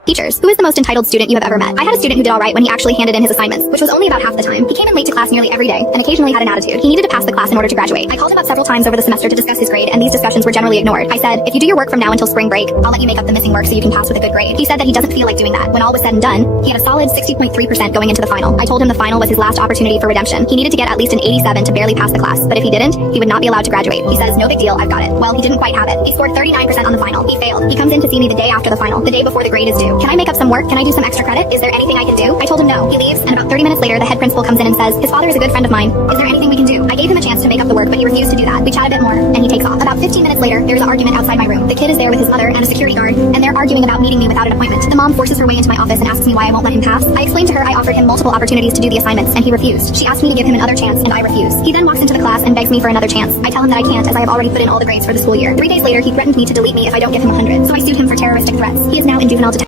Teachers, who is the most entitled student you have ever met? I had a student who did all right when he actually handed in his assignments, which was only about half the time. He came in late to class nearly every day, and occasionally had an attitude. He needed to pass the class in order to graduate. I called him up several times over the semester to discuss his grade, and these discussions were generally ignored. I said, if you do your work from now until spring break, I'll let you make up the missing work so you can pass with a good grade. He said that he doesn't feel like doing that. When all was said and done, he had a solid 60.3% going into the final. I told him the final was his last opportunity for redemption. He needed to get at least an 87 to barely pass the class, but if he didn't, he would not be allowed to graduate. He says, no big deal, I've got it. Well, he didn't quite have it. He scored 39% on the final. He failed. He comes in to see me the day after the final, the day before the grade is due. Can I make up some work? Can I do some extra credit? Is there anything I can do? I told him no. He leaves, and about 30 minutes later, the head principal comes in and says, his father is a good friend of mine. Is there anything we can do? I gave him a chance to make up the work, but he refused to do that. We chat a bit more, and he takes off. About 15 minutes later, there's an argument outside my room. The kid is there with his mother and a security guard, and they're arguing about meeting me without an appointment. The mom forces her way into my office and asks me why I won't let him pass. I explained to her I offered him multiple opportunities to do the assignments, and he refused. She asked me to give him another chance, and I refuse. He then walks into the class and begs me for another chance. I tell him that I can't, as I have already put in all the grades for the school year. 3 days later, he threatened me to delete me if I don't give him 100. So I sued him for terroristic threats. He is now in juvenile detention.